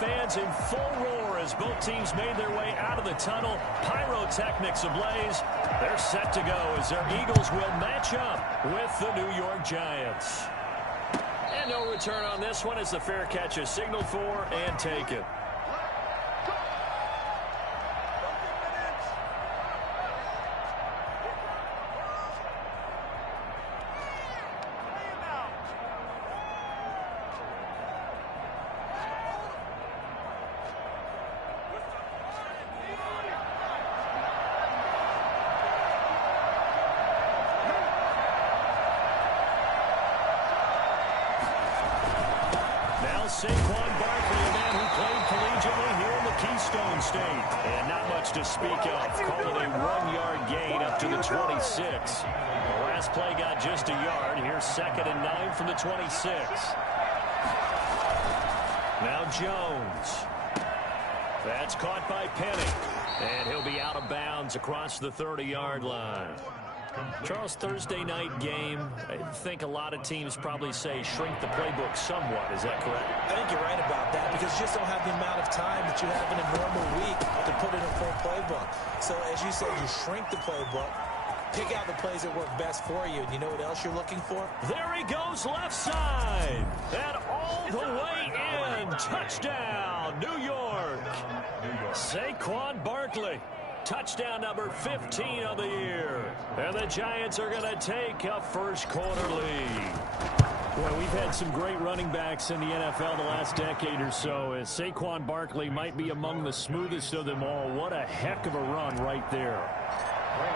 fans in full roar as both teams made their way out of the tunnel. Pyrotechnics ablaze. They're set to go as their Eagles will match up with the New York Giants. And no return on this one as the fair catch is signaled for and taken. Saquon Barkley, a man who played collegiately here in the Keystone State. And not much to speak of. Call it a 1-yard gain up to the 26. The last play got just a yard. Here's 2nd and 9 from the 26. Now Jones. That's caught by Penny. And he'll be out of bounds across the 30-yard line. Charles, Thursday night game, I think a lot of teams probably say shrink the playbook somewhat. Is that correct? I think you're right about that because you just don't have the amount of time that you have in a normal week to put in a full playbook. So as you said, you shrink the playbook, pick out the plays that work best for you. And you know what else you're looking for? There he goes left side. And all the way in. Touchdown, New York. Saquon Barkley. Touchdown number 15 of the year. And the Giants are going to take a first-quarter lead. Well, we've had some great running backs in the NFL the last decade or so. As Saquon Barkley might be among the smoothest of them all. What a heck of a run right there.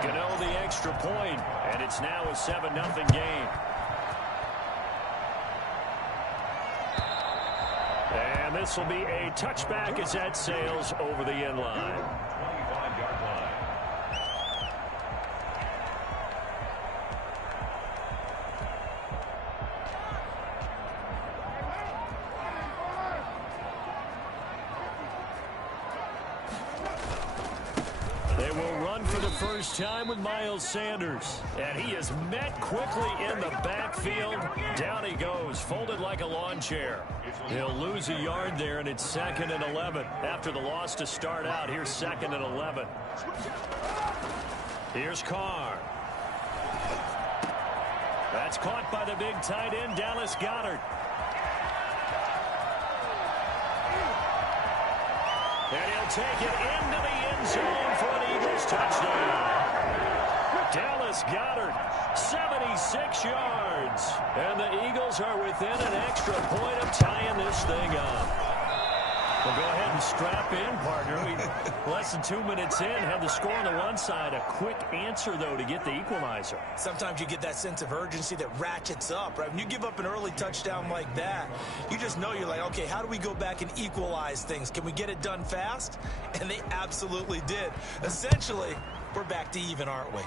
Gano the extra point, and it's now a 7-0 game. And this will be a touchback as that sails over the end line. First time with Miles Sanders. And he is met quickly in the backfield. Down he goes, folded like a lawn chair. He'll lose a yard there, and it's 2nd and 11. After the loss to start out, here's 2nd and 11. Here's Carr. That's caught by the big tight end, Dallas Goedert. And he'll take it into the end zone for an Eagles touchdown. Dallas Goedert, 76 yards. And the Eagles are within an extra point of tying this thing up. Well, go ahead and strap in, partner. We less than 2 minutes in, have the score on the one side. A quick answer, though, to get the equalizer. Sometimes you get that sense of urgency that ratchets up, right? When you give up an early touchdown like that, you just know you're like, okay, how do we go back and equalize things? Can we get it done fast? And they absolutely did. Essentially, we're back to even, aren't we?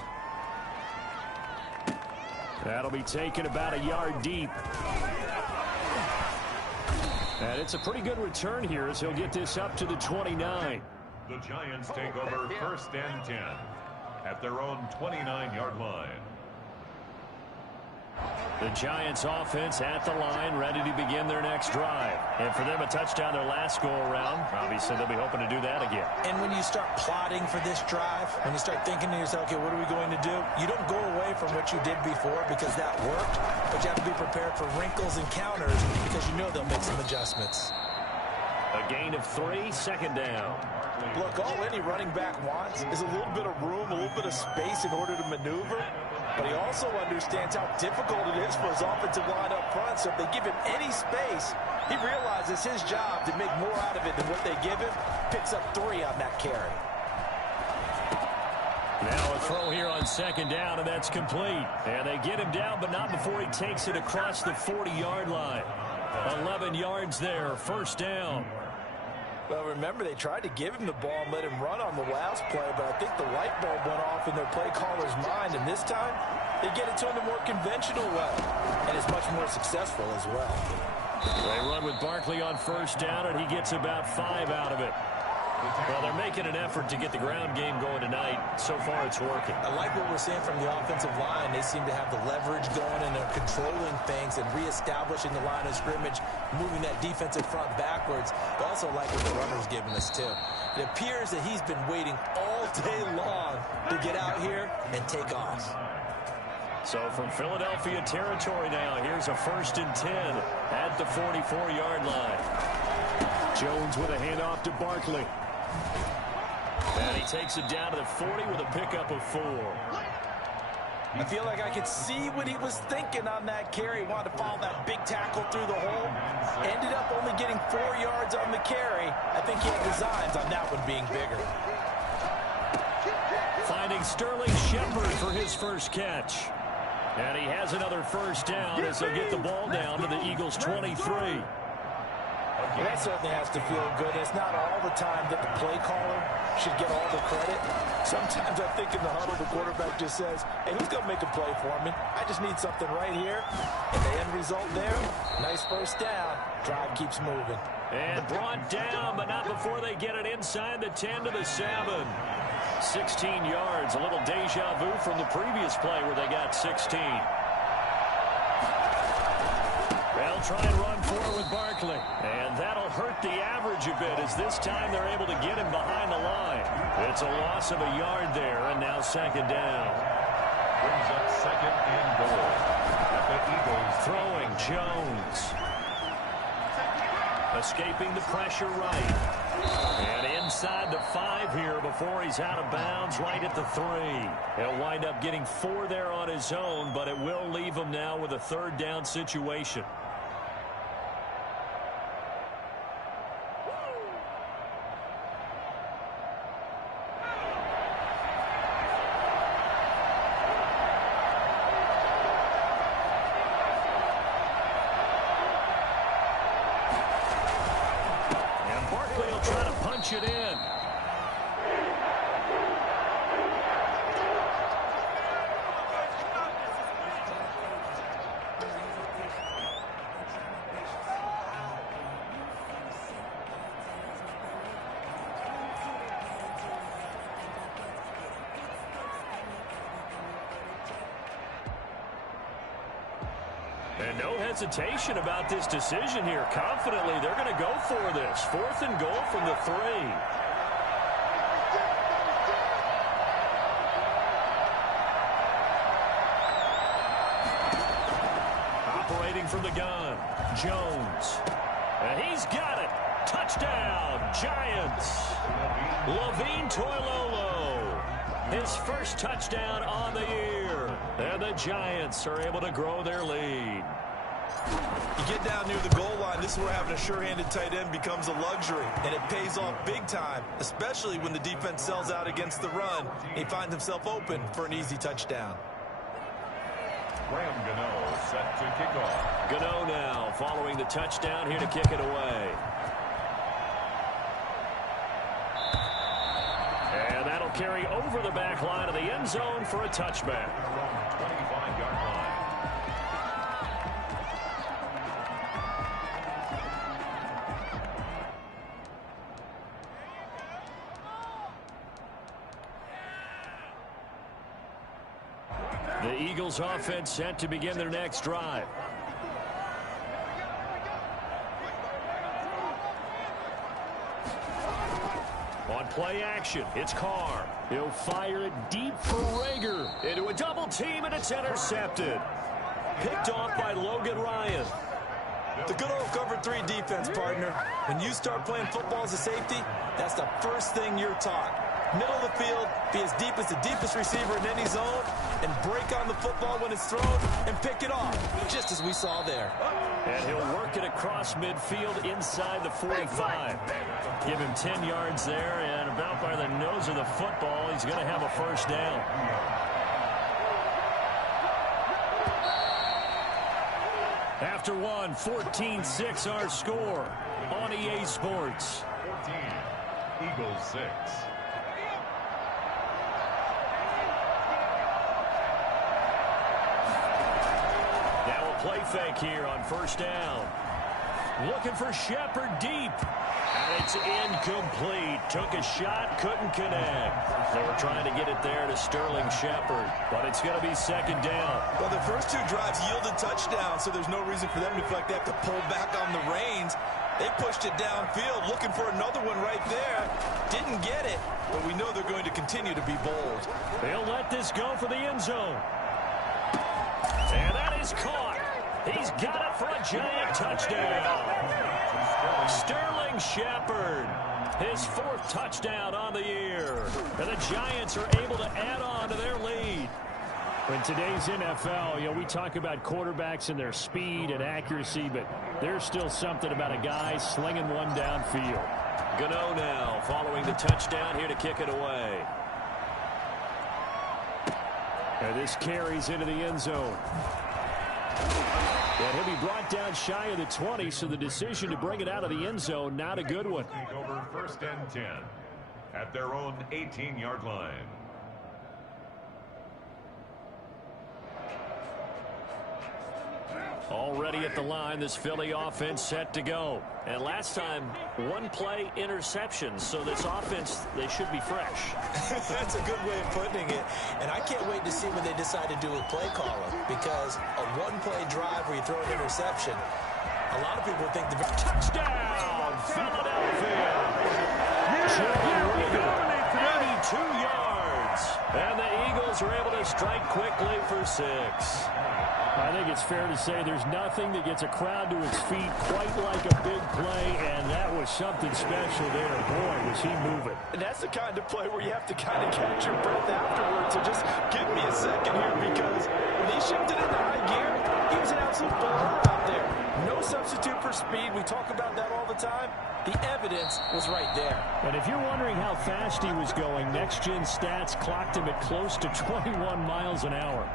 That'll be taken about a yard deep. And it's a pretty good return here as he'll get this up to the 29. The Giants take over 1st and 10 at their own 29-yard line. The Giants offense at the line, ready to begin their next drive. And for them, a touchdown their last go-around. Obviously, they'll be hoping to do that again. And when you start plotting for this drive, when you start thinking to yourself, okay, what are we going to do? You don't go away from what you did before because that worked, but you have to be prepared for wrinkles and counters because you know they'll make some adjustments. A gain of 3, 2nd down. Look, all any running back wants is a little bit of room, a little bit of space in order to maneuver. But he also understands how difficult it is for his offensive line up front. So if they give him any space, he realizes his job to make more out of it than what they give him. Picks up 3 on that carry. Now a throw here on 2nd down, and that's complete. And they get him down, but not before he takes it across the 40-yard line. 11 yards there, 1st down. Well, remember, they tried to give him the ball and let him run on the last play, but I think the light bulb went off in their play caller's mind, and this time they get it to him the more conventional way, and it's much more successful as well. They run with Barkley on 1st down, and he gets about 5 out of it. Well, they're making an effort to get the ground game going tonight. So far, it's working. I like what we're seeing from the offensive line. They seem to have the leverage going, and they're controlling things and reestablishing the line of scrimmage, moving that defensive front backwards. I also like what the runner's giving us, too. It appears that he's been waiting all day long to get out here and take off. So from Philadelphia territory now, here's a 1st and 10 at the 44-yard line. Jones with a handoff to Barkley. And he takes it down to the 40 with a pickup of 4. I feel like I could see what he was thinking on that carry. He wanted to follow that big tackle through the hole. Ended up only getting 4 yards on the carry. I think he had designs on that one being bigger. Finding Sterling Shepard for his first catch. And he has another 1st down as he'll get the ball down to the Eagles' 23. Well, that certainly has to feel good. It's not all the time that the play caller should get all the credit. Sometimes I think in the huddle, the quarterback just says, hey, who's going to make a play for me? I just need something right here. And the end result there, nice 1st down. Drive keeps moving. And brought down, but not before they get it inside the 10 to the 7. 16 yards, a little deja vu from the previous play where they got 16. They'll try and run forward with Barkley. And that'll hurt the average a bit as this time they're able to get him behind the line. It's a loss of a yard there, and now 2nd down. Brings up 2nd and goal. At the Eagles. Throwing Jones. Escaping the pressure right. And inside the 5 here before he's out of bounds right at the 3. He'll wind up getting 4 there on his own, but it will leave him now with a 3rd down situation. It in. And no hesitation about this decision here. Confidently, they're going to go for this. 4th and goal from the 3. Operating from the gun, Jones. And he's got it. Touchdown, Giants. Levine Toilolo. His 1st touchdown on the year. And the Giants are able to grow their lead. You get down near the goal line, this is where having a sure-handed tight end becomes a luxury, and it pays off big time, especially when the defense sells out against the run. He finds himself open for an easy touchdown. Graham Gano set to kick off. Gano now following the touchdown here to kick it away. And that'll carry over the back line of the end zone for a touchback. Around 25-yard line. The Eagles offense set to begin their next drive. On play action, it's Carr. He'll fire it deep for Rager. Into a double team, and it's intercepted. Picked off by Logan Ryan. The good old cover 3 defense, partner. When you start playing football as a safety, that's the first thing you're taught. Middle of the field, be as deep as the deepest receiver in any zone, and break on the football when it's thrown and pick it off, just as we saw there. And he'll work it across midfield inside the 45. Give him 10 yards there, and about by the nose of the football, he's going to have a 1st down. After one, 14-6 our score on EA Sports. 14, Eagles 6. Now a play fake here on 1st down. Looking for Shepard deep. And it's Incomplete. Took a shot, couldn't connect. They were trying to get it there to Sterling Shepard, but it's going to be second down. Well, the first two drives yielded touchdowns, so there's no reason for them to feel like they have to pull back on the reins. They pushed it downfield, looking for another one right there. Didn't get it, but we know they're going to continue to be bold. They'll let this go for the end zone. And that is caught. He's got it for a giant touchdown. Sterling Shepard, his fourth touchdown on the year. And the Giants are able to add on to their lead. In today's NFL, we talk about quarterbacks and their speed and accuracy, but there's still something about a guy slinging one downfield. Gano now following the touchdown here to kick it away. And this carries into the end zone. And he'll be brought down shy of the 20, so the decision to bring it out of the end zone, not a good one. Take over first and 10 at their own 18-yard line. Already at the line, this Philly offense set to go. And last time, one play interception. So this offense, they should be fresh. That's a good way of putting it. And I can't wait to see when they decide to do a play caller. Because a one-play drive where you throw an interception, a lot of people think the touchdown, Philadelphia. 32 yards. And the Eagles are able to strike quickly for 6. I think it's fair to say there's nothing that gets a crowd to its feet quite like a big play, and that was something special there. Boy, was he moving. And that's the kind of play where you have to kind of catch your breath afterwards. So just give me a second here, because when he shifted into high gear, he was an absolute baller out there. No substitute for speed. We talk about that all the time. The evidence was right there. And if you're wondering how fast he was going, Next Gen Stats clocked him at close to 21 miles an hour.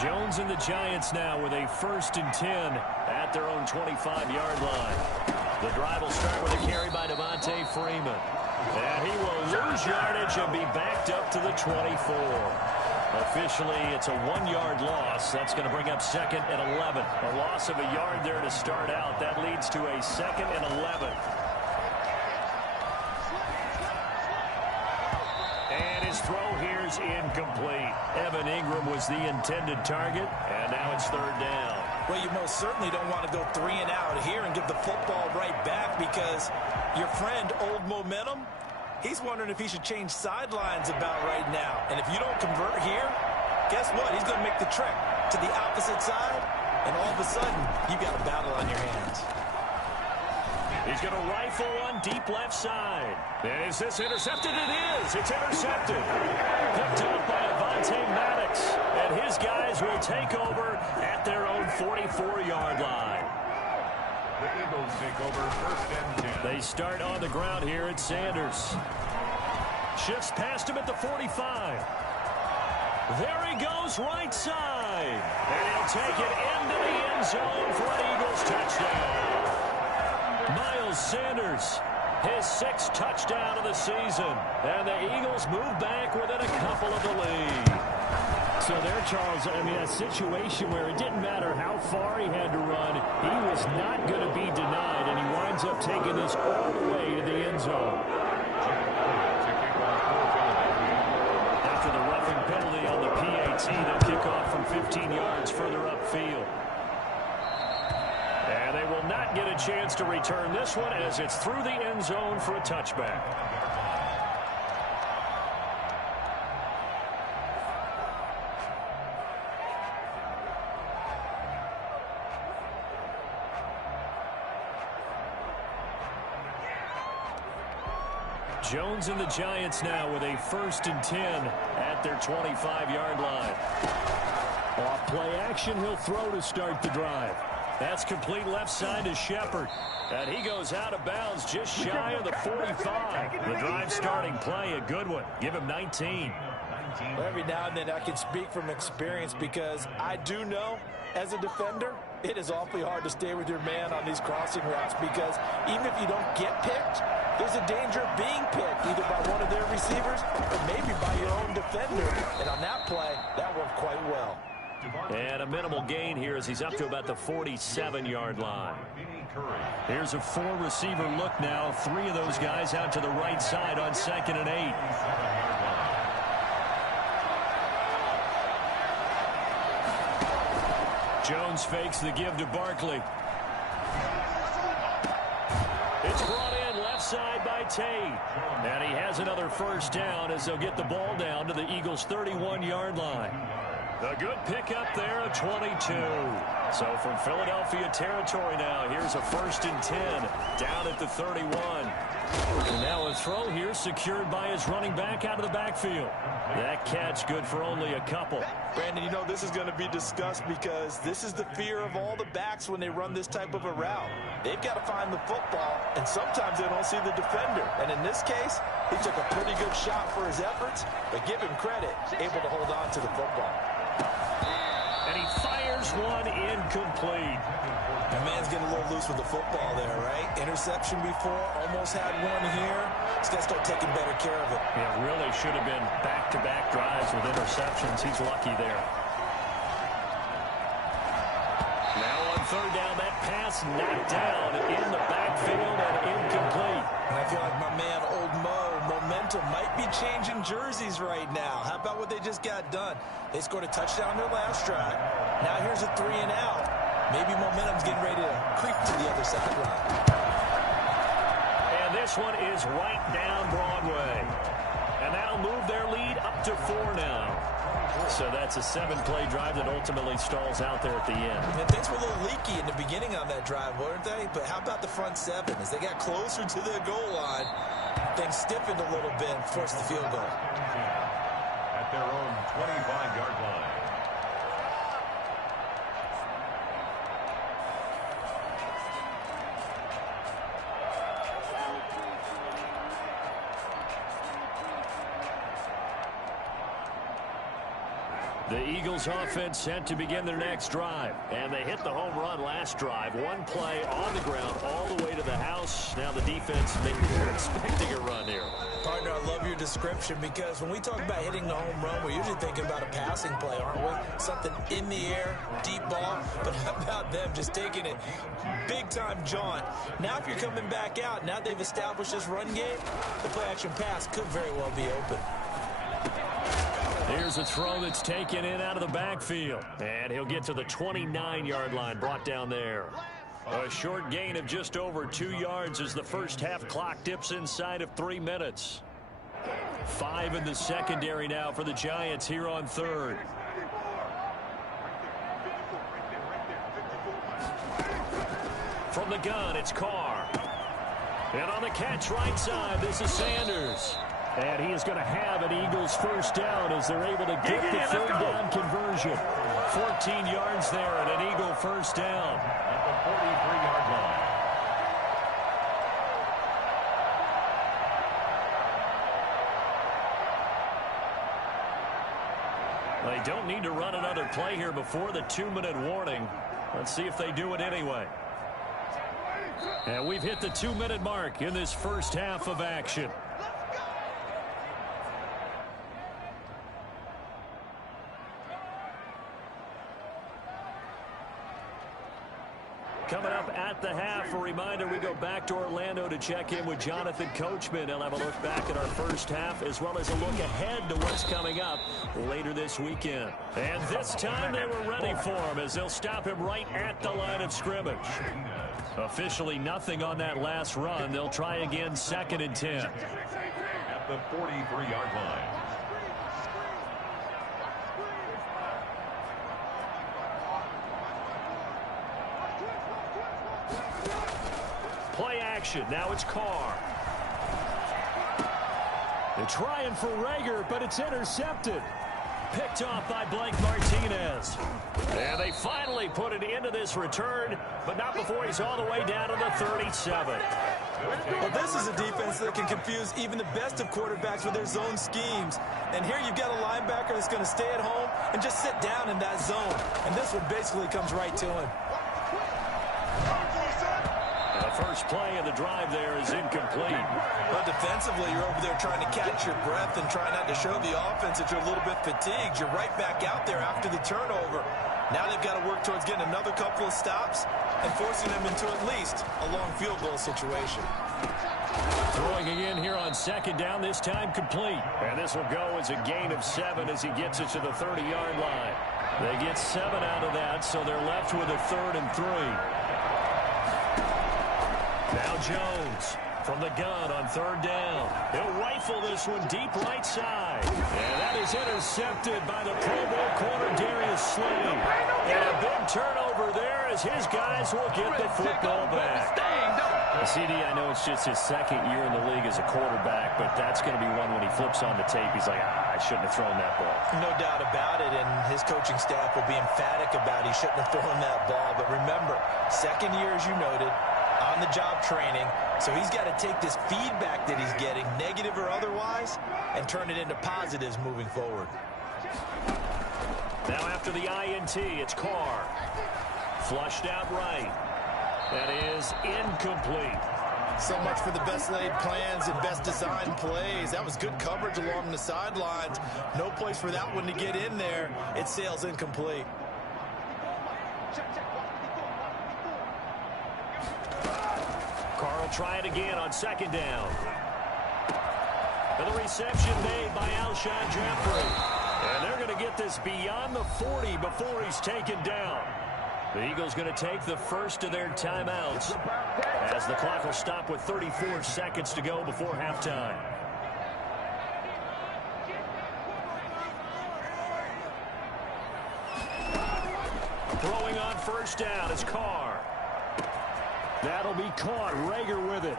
Jones and the Giants now with a 1st and 10 at their own 25-yard line. The drive will start with a carry by Devontae Freeman. And he will lose yardage and be backed up to the 24. Officially, it's a 1-yard loss. That's going to bring up 2nd and 11. A loss of a yard there to start out. That leads to a 2nd and 11. And his throw here is incomplete. Evan Ingram was the intended target, and now it's 3rd down. Well, you most certainly don't want to go 3 and out here and give the football right back, because your friend, Old Momentum, he's wondering if he should change sidelines about right now. And if you don't convert here, guess what? He's going to make the trek to the opposite side, and all of a sudden, you've got a battle on your hands. He's going to rifle one deep left side. And is this intercepted? It is. It's intercepted. Picked up by Avonte Maddox. And his guys will take over at their own 44-yard line. The Eagles take over 1st and 10. They start on the ground here at Sanders. Shifts past him at the 45. There he goes right side. And he'll take it into the end zone for an Eagles touchdown. Miles Sanders, his 6th touchdown of the season. And the Eagles move back within a couple of the lead. So there, Charles, I mean, a situation where it didn't matter how far he had to run, he was not going to be denied, and he winds up taking this all the way to the end zone. After the roughing penalty on the PAT, they'll kick off from 15 yards further upfield. And they will not get a chance to return this one as it's through the end zone for a touchback. Jones and the Giants now with a 1st and 10 at their 25-yard line. Off play action, he'll throw to start the drive. That's complete left side to Shepard. And he goes out of bounds just shy of the 45. The drive starting play, a good one. Give him 19. Well, every now and then I can speak from experience, because I do know, as a defender, it is awfully hard to stay with your man on these crossing routes, because even if you don't get picked, there's a danger of being picked, either by one of their receivers or maybe by your own defender. And on that play, that worked quite well. And a minimal gain here as he's up to about the 47-yard line. Here's a 4-receiver look now. 3 of those guys out to the right side on 2nd and 8. Jones fakes the give to Barkley. It's brought in left side by Tate. And he has another first down as they'll get the ball down to the Eagles' 31-yard line. A good pickup there at 22. So from Philadelphia territory now, here's a 1st and 10 down at the 31. And now a throw here secured by his running back out of the backfield. That catch good for only a couple. Brandon, you know this is going to be discussed because this is the fear of all the backs when they run this type of a route. They've got to find the football, and sometimes they don't see the defender. And in this case, he took a pretty good shot for his efforts, but give him credit, able to hold on to the football. And he fires one incomplete. The man's getting a little loose with the football there, right? Interception before, almost had one here. He's got to start taking better care of it. Yeah, really should have been back-to-back drives with interceptions. He's lucky there. Now on 3rd down, that pass knocked down in the backfield and incomplete. And I feel like my man, Old Mo, momentum might be changing jerseys right now. How about what they just got done? They scored a touchdown their last drive. Now here's a 3 and out. Maybe momentum's getting ready to creep to the other sideline. And this one is right down Broadway. And that'll move their lead up to 4 now. So that's a 7-play drive that ultimately stalls out there at the end. And things were a little leaky in the beginning on that drive, weren't they? But how about the front 7? As they got closer to the goal line, things stiffened a little bit and forced the field goal. At their own 25-yard line. The Eagles offense set to begin their next drive. And they hit the home run last drive. One play on the ground all the way to the house. Now the defense maybe they're expecting a run here. Partner, I love your description because when we talk about hitting the home run, we're usually thinking about a passing play, aren't we? Something in the air, deep ball. But how about them just taking it big-time jaunt? Now if you're coming back out, now they've established this run game, the play-action pass could very well be open. Here's a throw that's taken in out of the backfield. And he'll get to the 29-yard line, brought down there. A short gain of just over 2 yards as the first half clock dips inside of 3 minutes. 5 in the secondary now for the Giants here on 3rd. From the gun, it's Carr. And on the catch right side, this is Sanders. And he is going to have an Eagles first down as they're able to get the 3rd down conversion. 14 yards there and an Eagle first down. At the 43-yard They line. don't need to run another play here before the 2-minute warning. Let's see if they do it anyway. And we've hit the 2-minute mark in this first half of action. Coming up at the half, a reminder, we go back to Orlando to check in with Jonathan Coachman. He'll have a look back at our first half as well as a look ahead to what's coming up later this weekend. And this time they were ready for him as they'll stop him right at the line of scrimmage. Officially nothing on that last run. They'll try again 2nd and 10. At the 43-yard line. Play action. Now it's Carr. They're trying for Rager, but it's intercepted. Picked off by Blake Martinez. And they finally put an end to this return, but not before he's all the way down to the 37. Well, this is a defense that can confuse even the best of quarterbacks with their zone schemes. And here you've got a linebacker that's going to stay at home and just sit down in that zone. And this one basically comes right to him. first play of the drive there is incomplete. But defensively, you're over there trying to catch your breath and try not to show the offense that you're a little bit fatigued. You're right back out there after the turnover. Now they've got to work towards getting another couple of stops and forcing them into at least a long field goal situation. Throwing again here on second down, this time complete. And this will go as a gain of 7 as he gets it to the 30-yard line. They get 7 out of that, so they're left with a 3rd and 3. Now Jones from the gun on 3rd down. He'll rifle this one deep right side. And that is intercepted by the Pro Bowl corner Darius Slay. And a big turnover there as his guys will get the football back. CD, I know it's just his 2nd year in the league as a quarterback, but that's going to be one when he flips on the tape. He's like, I shouldn't have thrown that ball. No doubt about it, and his coaching staff will be emphatic about he shouldn't have thrown that ball. But remember, 2nd year, as you noted, on-the-job training, so he's got to take this feedback that he's getting, negative or otherwise, and turn it into positives moving forward. Now after the INT, it's Carr. Flushed out right. That is incomplete. So much for the best laid plans and best designed plays. That was good coverage along the sidelines. No place for that one to get in there. It sails incomplete. Carr will try it again on 2nd down. And the reception made by Alshon Jeffrey. And they're going to get this beyond the 40 before he's taken down. The Eagles going to take the first of their timeouts as the clock will stop with 34 seconds to go before halftime. Throwing on 1st down is Carr. That'll be caught. Rager with it.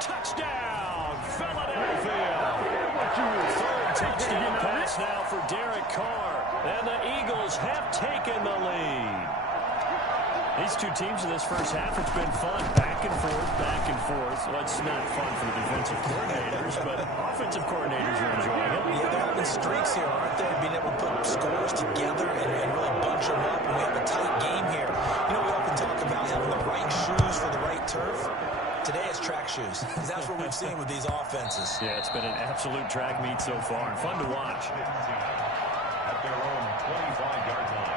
Touchdown, Philadelphia. 3rd touchdown pass now for Derek Carr. And the Eagles have taken the lead. These two teams in this first half, it's been fun. Back and forth, back and forth. Well, it's not fun for the defensive coordinators, but offensive coordinators are enjoying it. Yeah, they're having streaks here, aren't they? Being able to put scores together and really bunch them up. And we have a tight game here. You know, we often talk about having the right shoes for the right turf. Today it's track shoes. That's what we've seen with these offenses. Yeah, it's been an absolute track meet so far and fun to watch. At their own 25-yard line.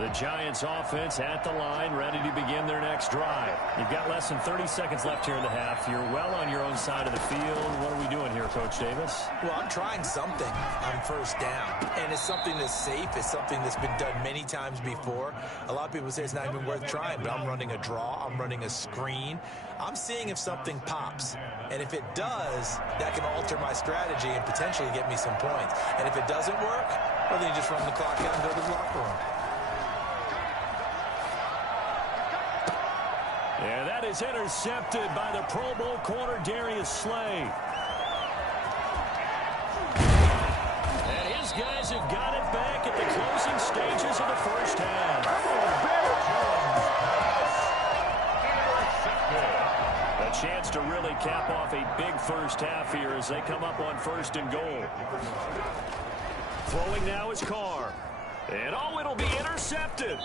The Giants offense at the line, ready to begin their next drive. You've got less than 30 seconds left here in the half. You're well on your own side of the field. What are we doing here, Coach Davis? Well, I'm trying something on 1st down, and it's something that's safe. It's something that's been done many times before. A lot of people say it's not even worth trying, but I'm running a draw. I'm running a screen. I'm seeing if something pops, and if it does, that can alter my strategy and potentially get me some points. And if it doesn't work, well, then you just run the clock out and go to the locker room. Yeah, that is intercepted by the Pro Bowl corner Darius Slay. And his guys have got it back at the closing stages of the first half. A chance to really cap off a big first half here as they come up on 1st and goal. Throwing now is Carr. And it'll be intercepted.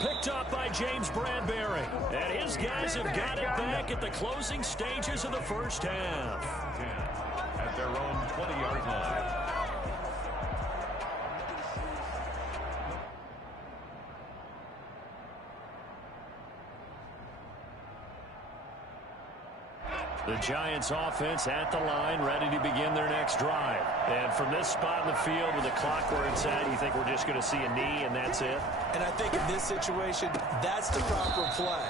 Picked up by James Bradbury. And his guys have got it back at the closing stages of the first half. At their own 20-yard line. The Giants offense at the line, ready to begin their next drive. And from this spot in the field with the clock where it's at, you think we're just going to see a knee and that's it? And I think in this situation, that's the proper play.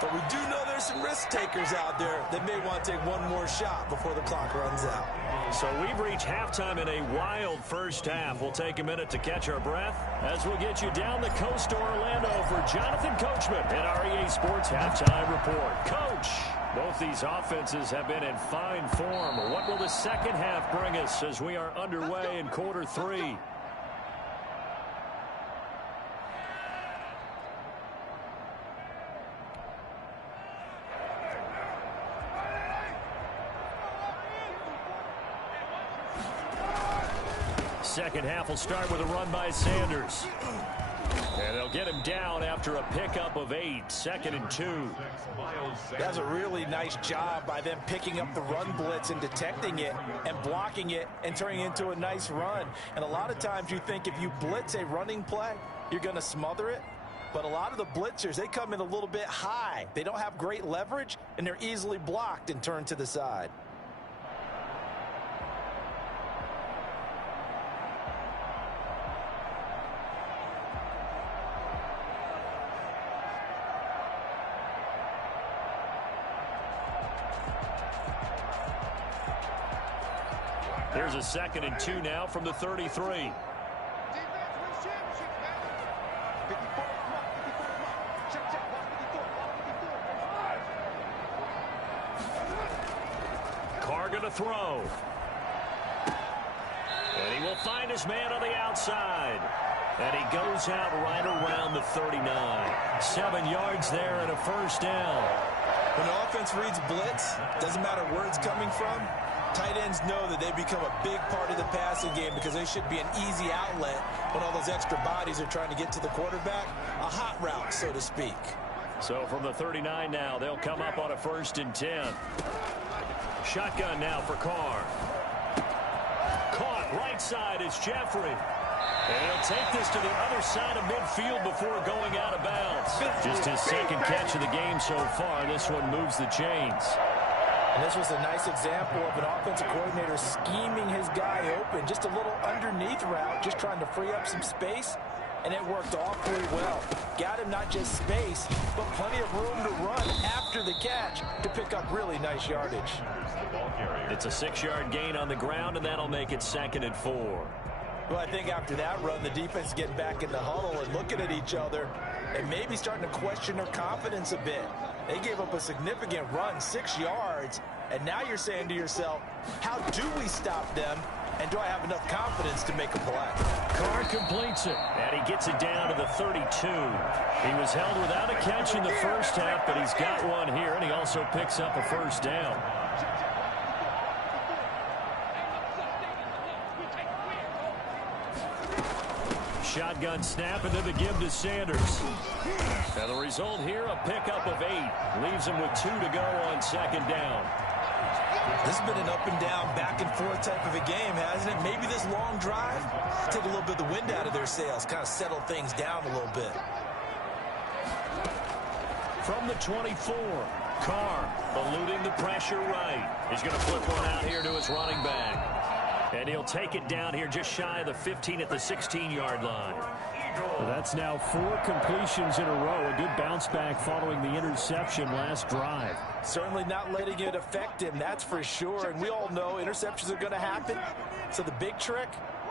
But we do know there's some risk takers out there that may want to take one more shot before the clock runs out. So we've reached halftime in a wild first half. We'll take a minute to catch our breath as we'll get you down the coast to Orlando for Jonathan Coachman in our EA Sports Halftime Report. Coach, both these offenses have been in fine form. What will the second half bring us as we are underway in quarter 3? second half will start with a run by Sanders. And they'll get him down after a pickup of 8, 2nd and 2. That's a really nice job by them picking up the run blitz and detecting it and blocking it and turning it into a nice run. And a lot of times you think if you blitz a running play, you're going to smother it. But a lot of the blitzers, they come in a little bit high. They don't have great leverage, and they're easily blocked and turned to the side. Here's a 2nd and 2 now from the 33. Carr going to throw. And he will find his man on the outside. And he goes out right around the 39. 7 yards there and a first down. When the offense reads blitz, doesn't matter where it's coming from, tight ends know that they become a big part of the passing game because they should be an easy outlet when all those extra bodies are trying to get to the quarterback. A hot route, so to speak. So from the 39 now, they'll come up on a 1st and 10. Shotgun now for Carr. Caught right side is Jeffrey. And he'll take this to the other side of midfield before going out of bounds. Just his 2nd catch of the game so far. This one moves the chains. And this was a nice example of an offensive coordinator scheming his guy open. Just a little underneath route, just trying to free up some space. And it worked awfully well. Got him not just space, but plenty of room to run after the catch to pick up really nice yardage. It's a 6-yard gain on the ground, and that'll make it 2nd and 4. Well, I think after that run, the defense is getting back in the huddle and looking at each other and maybe starting to question their confidence a bit. They gave up a significant run, 6 yards, and now you're saying to yourself, how do we stop them? And do I have enough confidence to make a play? Carr completes it, and he gets it down to the 32. He was held without a catch in the first half, but he's got one here, and he also picks up a first down. Shotgun snap, and then the give to Sanders. And the result here, a pickup of 8. Leaves him with 2 to go on 2nd down. This has been an up and down, back and forth type of a game, hasn't it? Maybe this long drive, take a little bit of the wind out of their sails, kind of settle things down a little bit. From the 24, Carr eluding the pressure right. He's going to flip one out here to his running back. And he'll take it down here just shy of the 15 at the 16-yard line. Well, that's now 4 completions in a row. A good bounce back following the interception last drive. Certainly not letting it affect him, that's for sure. And we all know interceptions are going to happen. So the big trick,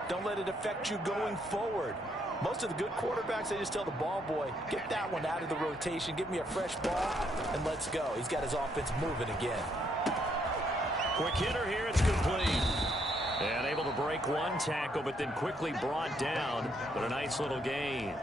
don't let it affect you going forward. Most of the good quarterbacks, they just tell the ball boy, get that one out of the rotation, give me a fresh ball, and let's go. He's got his offense moving again. Quick hitter here, it's complete. And able to break one tackle, but then quickly brought down. But a nice little gain.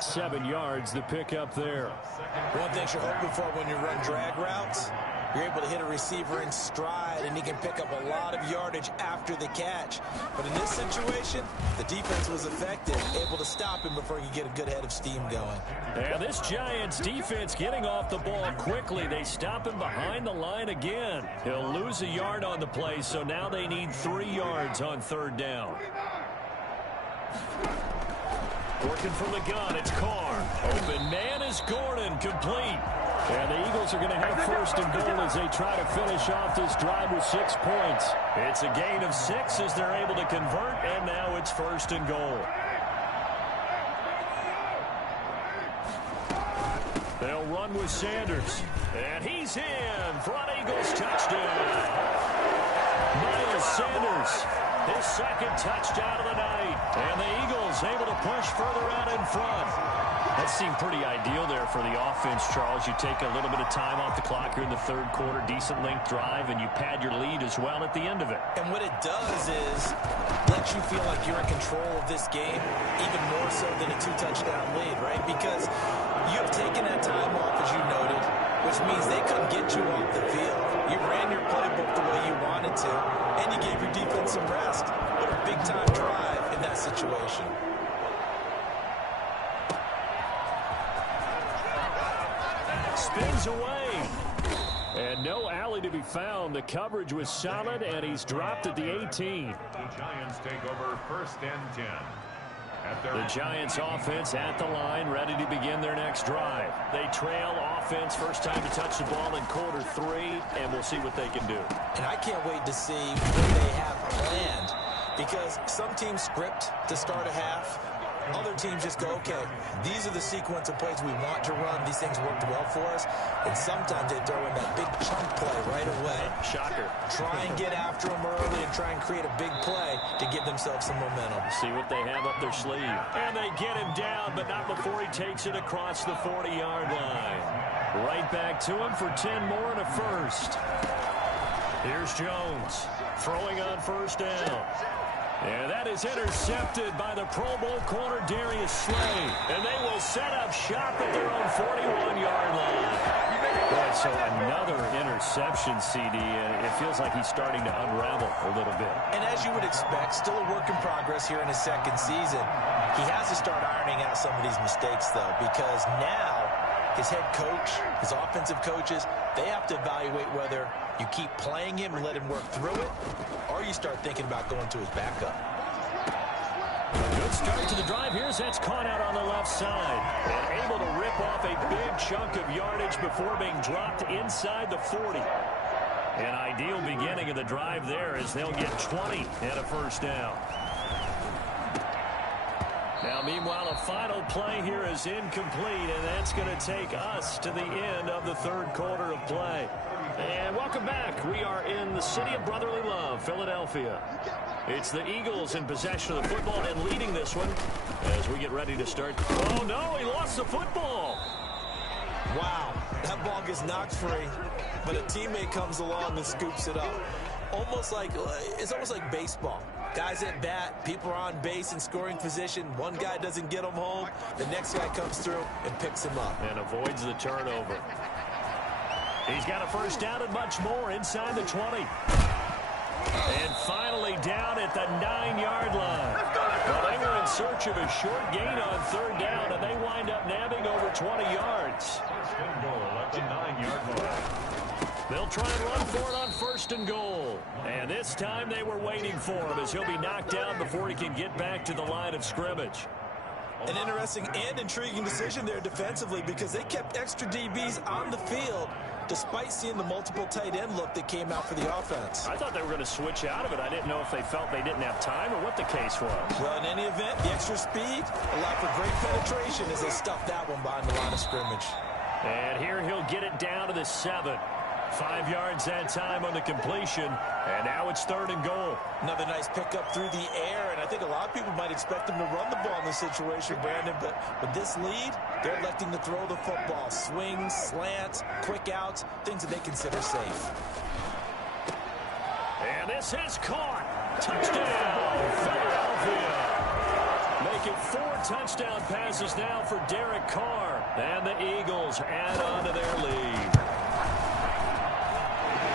7 yards, the pickup there. One thing you're hoping for when you run drag routes, you're able to hit a receiver in stride, and he can pick up a lot of yardage after the catch. But in this situation, the defense was effective, able to stop him before he could get a good head of steam going. And this Giants defense getting off the ball quickly. They stop him behind the line again. He'll lose a yard on the play, so now they need 3 yards on 3rd down. Working from the gun, it's Carr. Open man is Gordon, complete. And the Eagles are going to have 1st and goal as they try to finish off this drive with 6 points. It's a gain of 6 as they're able to convert, and now it's 1st and goal. They'll run with Sanders. And he's in for an Eagles touchdown. Miles Sanders, his 2nd touchdown of the night. And the Eagles able to push further out in front. That seemed pretty ideal there for the offense, Charles. You take a little bit of time off the clock here in the 3rd quarter, decent length drive, and you pad your lead as well at the end of it. And what it does is let you feel like you're in control of this game, even more so than a 2-touchdown lead, right? Because you have taken that time off, as you noted, which means they couldn't get you off the field. You ran your playbook the way you wanted to, and you gave your defense some rest. What a big-time drive. in that situation. Spins away. And no alley to be found. The coverage was solid, and he's dropped at the 18. The Giants take over 1st and 10. The Giants offense at the line, ready to begin their next drive. They trail offense, first time to touch the ball in quarter 3, and we'll see what they can do. And I can't wait to see what they have planned, because some teams script to start a half. Other teams just go, okay, these are the sequence of plays we want to run. These things worked well for us. And sometimes they throw in that big chunk play right away. Shocker. Try and get after them early and try and create a big play to give themselves some momentum. See what they have up their sleeve. And they get him down, but not before he takes it across the 40-yard line. Right back to him for 10 more and a first. Here's Jones throwing on first down. And that is intercepted by the Pro Bowl corner Darius Slay. And they will set up shop at their own 41-yard line. Boy, so another interception, CD. And it feels like he's starting to unravel a little bit. And as you would expect, still a work in progress here in his second season. He has to start ironing out some of these mistakes, though, because now his head coach, his offensive coaches, they have to evaluate whether you keep playing him and let him work through it, or you start thinking about going to his backup. A good start to the drive. That's caught out on the left side. And able to rip off a big chunk of yardage before being dropped inside the 40. An ideal beginning of the drive there as they'll get 20 and a first down. Now, meanwhile, a final play here is incomplete, and that's going to take us to the end of the third quarter of play. And welcome back. We are in the city of brotherly love, Philadelphia. It's the Eagles in possession of the football and leading this one as we get ready to start. Oh, no, he lost the football. Wow, that ball gets knocked free, but a teammate comes along and scoops it up. It's almost like baseball. Guys at bat, people are on base in scoring position. One guy doesn't get them home. The next guy comes through and picks him up. And avoids the turnover. He's got a first down and much more inside the 20. And finally down at the 9-yard line. Well, they were in search of a short gain on third down, and they wind up nabbing over 20 yards. First and goal at the 9-yard line. They'll try and run for it on first and goal. And this time they were waiting for him as he'll be knocked down before he can get back to the line of scrimmage. An interesting and intriguing decision there defensively, because they kept extra DBs on the field despite seeing the multiple tight end look that came out for the offense. I thought they were going to switch out of it. I didn't know if they felt they didn't have time or what the case was. Well, in any event, the extra speed allowed for great penetration as they stuffed that one behind the line of scrimmage. And here he'll get it down to the 7. 5 yards that time on the completion, and now it's third and goal. Another nice pickup through the air, and I think a lot of people might expect them to run the ball in this situation, Brandon, but with this lead, they're electing to throw the football. Swings, slants, quick outs, things that they consider safe. And this is caught. Touchdown, Philadelphia. Making 4 touchdown passes now for Derek Carr, and the Eagles add on to their lead.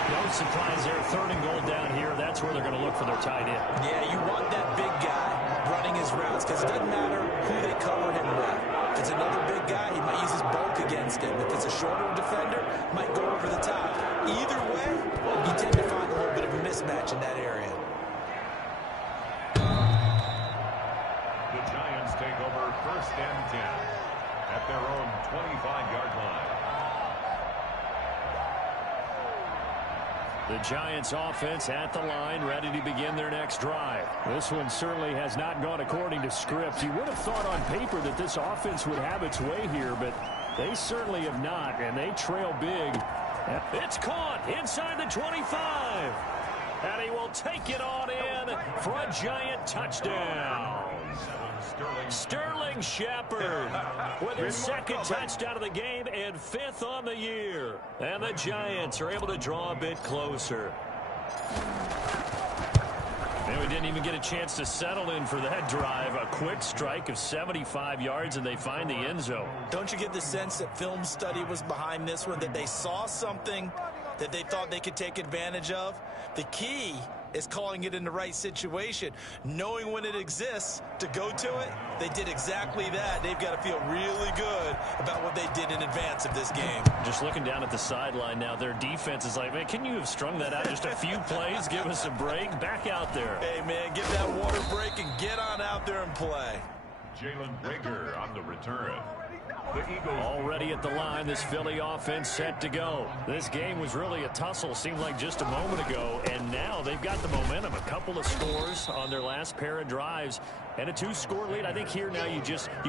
No surprise there, third and goal down here. That's where they're going to look for their tight end. Yeah, you want that big guy running his routes, because it doesn't matter who they cover him with. If it's another big guy, he might use his bulk against him. If it's a shorter defender, might go over the top. Either way, you tend to find a little bit of a mismatch in that area. The Giants take over 1st and 10 at their own 25-yard line. The Giants offense at the line, ready to begin their next drive. This one certainly has not gone according to script. You would have thought on paper that this offense would have its way here, but they certainly have not, and they trail big. It's caught inside the 25. And he will take it on in for a Giant touchdown. Sterling Shepard with his second touchdown of the game and 5th on the year. And the Giants are able to draw a bit closer. And we didn't even get a chance to settle in for that drive. A quick strike of 75 yards, and they find the end zone. Don't you get the sense that film study was behind this one, that they saw something that they thought they could take advantage of. The key is calling it in the right situation, knowing when it exists to go to it. They did exactly that. They've got to feel really good about what they did in advance of this game. Just looking down at the sideline now, their defense is like, man, can you have strung that out just a few plays? Give us a break. Back out there. Hey, man, get that water break and get on out there and play. Jalen Baker on the return. The Eagles already at the line. This Philly offense set to go. This game was really a tussle, seemed like just a moment ago, and now they've got the momentum. A couple of scores on their last pair of drives and a 2-score lead. I think here now you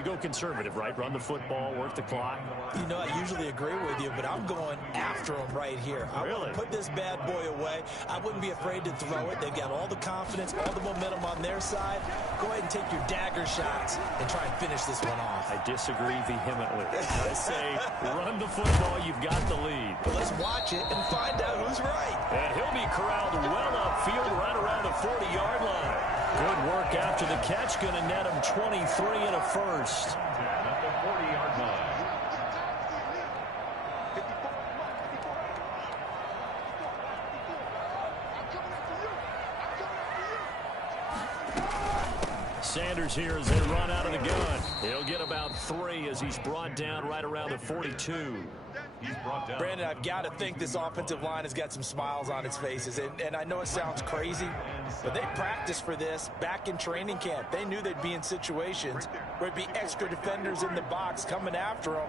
go conservative, right? Run the football, work the clock. You know, I usually agree with you, but I'm going after them right here. I want to put this bad boy away. I wouldn't be afraid to throw it. They've got all the confidence, all the momentum on their side. Go ahead and take your dagger shots and try and finish this one off. I disagree vehemently. I say run the football. You've got the lead. Well, let's watch it and find out who's right. And he'll be corralled well upfield right around the 40-yard line. Good work after the catch. Going to net him 23 and a first. at the 40-yard line. Sanders here as they run out of the gun. He'll get about 3 as he's brought down right around the 42. Brandon, I've got to think this offensive line has got some smiles on its faces. And I know it sounds crazy, but they practiced for this back in training camp. They knew they'd be in situations where it'd be extra defenders in the box coming after them,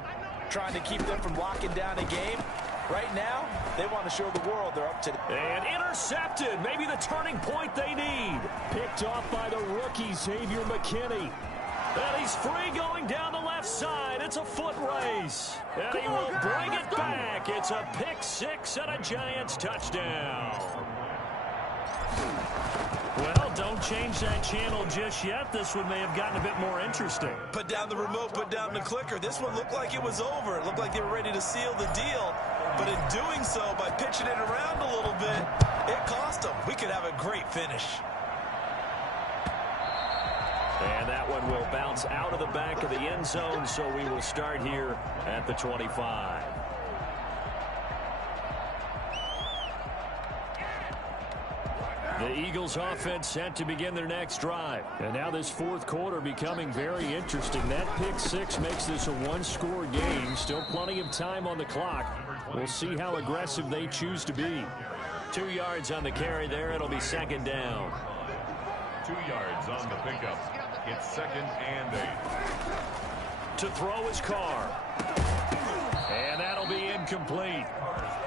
trying to keep them from locking down a game. Right now, they want to show the world they're up to it. And intercepted. Maybe the turning point they need. Picked off by the rookie, Xavier McKinney. And he's free going down the left side. It's a foot race. And he will bring it back. It's a pick 6 and a Giants touchdown. Well, don't change that channel just yet. This one may have gotten a bit more interesting. Put down the remote, put down the clicker. This one looked like it was over. It looked like they were ready to seal the deal. But in doing so, by pitching it around a little bit, it cost them. We could have a great finish. And that one will bounce out of the back of the end zone, so we will start here at the 25. The Eagles offense set to begin their next drive. And now this fourth quarter becoming very interesting. That pick 6 makes this a one-score game. Still plenty of time on the clock. We'll see how aggressive they choose to be. 2 yards on the carry there. It'll be second down. 2 yards on the pickup. It's second and 8. To throw his car. And that'll be incomplete.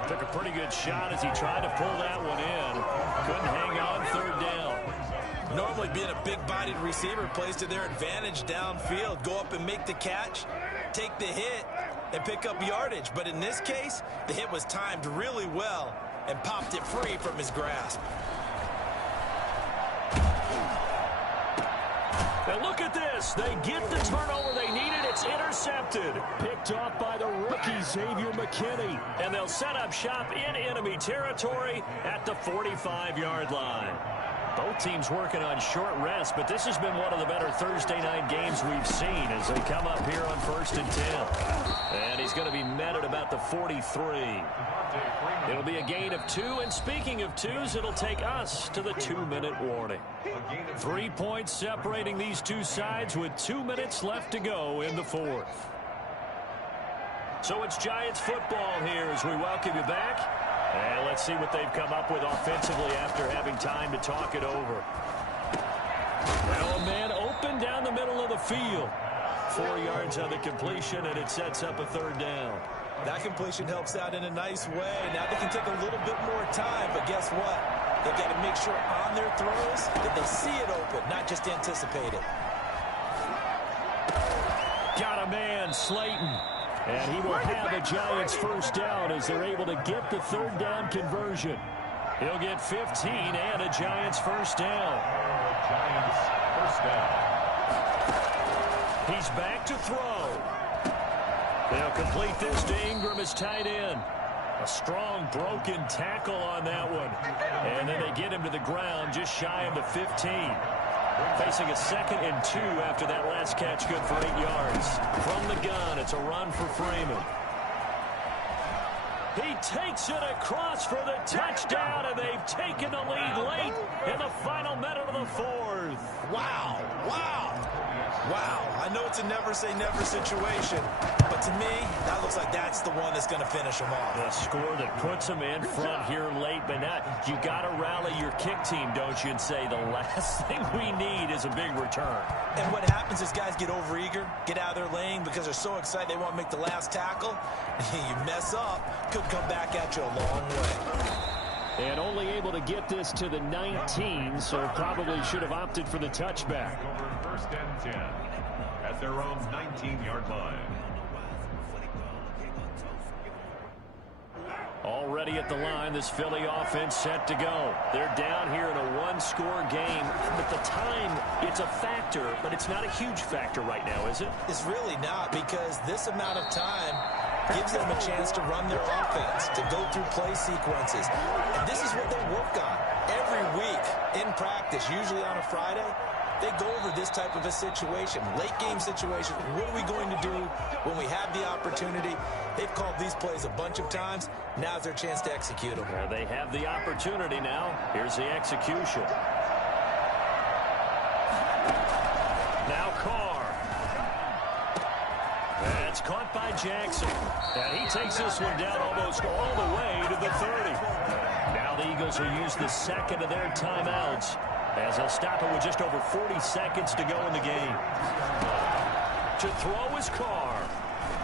Took a pretty good shot as he tried to pull that one in. Couldn't hang on, third down. Normally being a big-bodied receiver plays to their advantage downfield. Go up and make the catch, take the hit, and pick up yardage. But in this case, the hit was timed really well and popped it free from his grasp. And look at this. They get the turnover they needed. It's intercepted. Picked off by the rookie, Xavier McKinney. And they'll set up shop in enemy territory at the 45-yard line. Both teams working on short rest, but this has been one of the better Thursday night games we've seen as they come up here on 1st and 10. And he's going to be met at about the 43. It'll be a gain of 2, and speaking of 2s, it'll take us to the 2-minute warning. 3 points separating these two sides with 2 minutes left to go in the fourth. So it's Giants football here as we welcome you back. And let's see what they've come up with offensively after having time to talk it over. Well, a man open down the middle of the field. 4 yards on the completion, and it sets up a third down. That completion helps out in a nice way. Now they can take a little bit more time, but guess what? They've got to make sure on their throws that they see it open, not just anticipate it. Got a man, Slayton. And he will have a Giants first down as they're able to get the third down conversion. He'll get 15 and a Giants first down. Giants first down. He's back to throw. They'll complete this to Ingram as tight end. A strong broken tackle on that one. And then they get him to the ground just shy of the 15. Facing a 2nd and 2 after that last catch, good for 8 yards. From the gun, it's a run for Freeman. He takes it across for the touchdown, and they've taken the lead late in the final minute of the fourth. Wow. I know it's a never-say-never situation, but to me, that looks like that's the one that's going to finish them off. The score that puts them in front here late, but now you got to rally your kick team, don't you, and say the last thing we need is a big return. And what happens is guys get overeager, get out of their lane because they're so excited they want to make the last tackle. You mess up, could come back at you a long way. And only able to get this to the 19, so probably should have opted for the touchback. Over first and 10 at their own 19-yard line. Already at the line, this Philly offense set to go. They're down here in a one-score game. But the time, it's a factor, but it's not a huge factor right now, is it? It's really not, because this amount of time gives them a chance to run their offense, to go through play sequences. And this is what they work on every week in practice, usually on a Friday. They go over this type of a situation, late game situation. What are we going to do when we have the opportunity? They've called these plays a bunch of times. Now's their chance to execute them. Well, they have the opportunity now. Here's the execution. Now Carr. That's caught by Jackson. And he takes this one down almost all the way to the 30. Now the Eagles will use the second of their timeouts, as they'll stop it with just over 40 seconds to go in the game. To throw is Carr.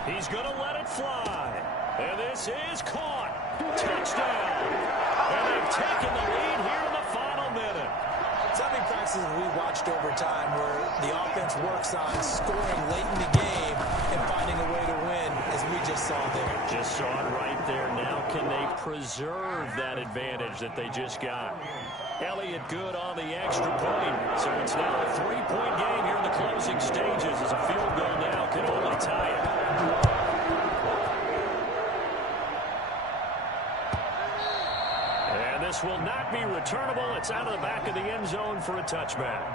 He's going to let it fly. And this is caught. Touchdown. And they've taken the lead here in the final minute. So many practices we watched over time where the offense works on scoring late in the game and finding a way to win, as we just saw there. Just saw it right there. Now can they preserve that advantage that they just got? Elliott good on the extra point. So it's now a three-point game here in the closing stages, as a field goal now can only tie it. And this will not be returnable. It's out of the back of the end zone for a touchback.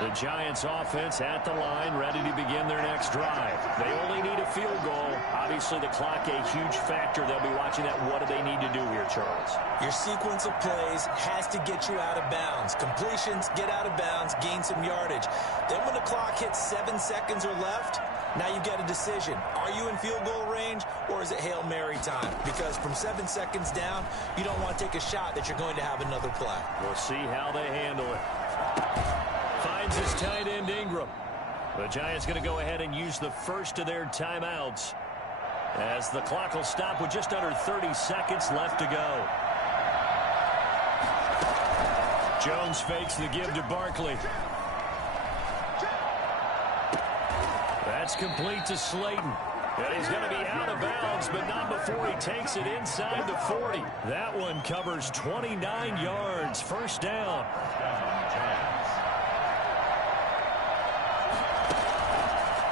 The Giants offense at the line, ready to begin their next drive. They only need a field goal. Obviously, the clock a huge factor. They'll be watching that. What do they need to do here, Charles? Your sequence of plays has to get you out of bounds. Completions, get out of bounds, gain some yardage. Then when the clock hits 7 seconds or left, now you get a decision. Are you in field goal range, or is it Hail Mary time? Because from 7 seconds down, you don't want to take a shot that you're going to have another play. We'll see how they handle it. Finds his tight end Ingram. The Giants going to go ahead and use the first of their timeouts, as the clock will stop with just under 30 seconds left to go. Jones fakes the give to Barkley. That's complete to Slayton. And he's going to be out of bounds, but not before he takes it inside the 40. That one covers 29 yards. First down.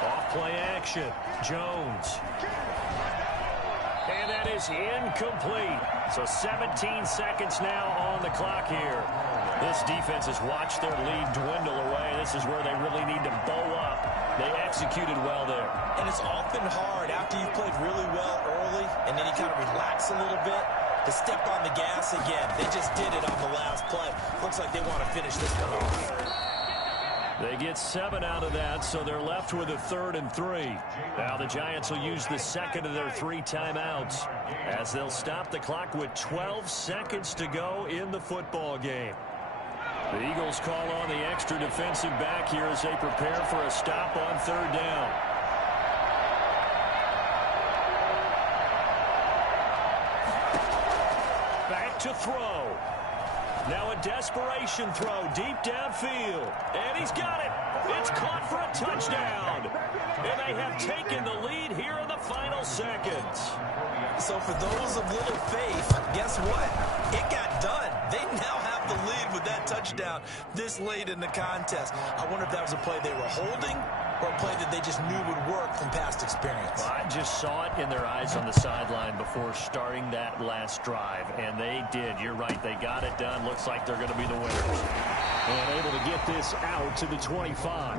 Off-play action. Jones. And that is incomplete. So 17 seconds now on the clock here. This defense has watched their lead dwindle away. This is where they really need to bow up. They executed well there. And it's often hard after you've played really well early and then you kind of relax a little bit to step on the gas again. They just did it on the last play. Looks like they want to finish this one off. They get 7 out of that, so they're left with a 3rd and 3. Now the Giants will use the second of their 3 timeouts, as they'll stop the clock with 12 seconds to go in the football game. The Eagles call on the extra defensive back here as they prepare for a stop on 3rd down. Back to throw. Now a desperation throw deep downfield. And he's got it. It's caught for a touchdown. And they have taken the lead here in the final seconds. So for those of little faith, guess what? It got done. They now have the lead with that touchdown this late in the contest. I wonder if that was a play they were holding or a play that they just knew would work from past experience. Well, I just saw it in their eyes on the sideline before starting that last drive, and they did. You're right. They got it done. Looks like they're going to be the winners. And able to get this out to the 25.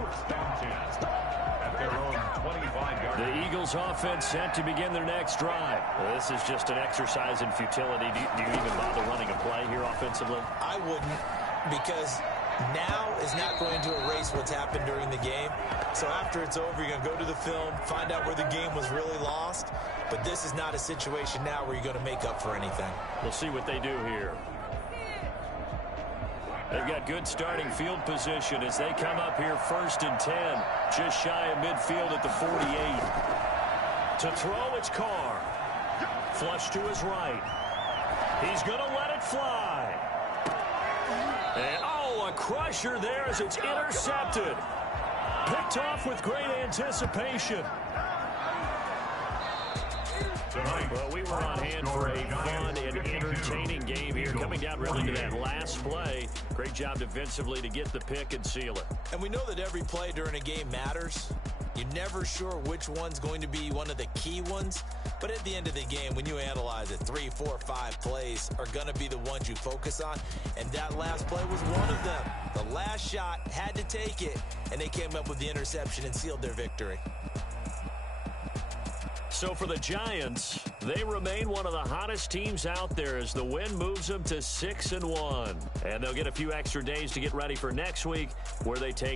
at their own 25-yard line. The Eagles offense set to begin their next drive. This is just an exercise in futility. Do you even bother running a play here offensively? I wouldn't, because now is not going to erase what's happened during the game. So after it's over, you're going to go to the film, find out where the game was really lost. But this is not a situation now where you're going to make up for anything. We'll see what they do here. They've got good starting field position as they come up here 1st and 10. Just shy of midfield at the 48. To throw, it's Carr. Flush to his right. He's going to let it fly. And, a crusher there as it's intercepted. Picked off with great anticipation. Well, we were on hand for a fun and entertaining game here. Coming down really to that last play. Great job defensively to get the pick and seal it. And we know that every play during a game matters. You're never sure which one's going to be one of the key ones. But at the end of the game, when you analyze it, 3, 4, 5 plays are going to be the ones you focus on. And that last play was one of them. The last shot had to take it, and they came up with the interception and sealed their victory. So for the Giants, they remain one of the hottest teams out there as the win moves them to 6-1. And they'll get a few extra days to get ready for next week, where they take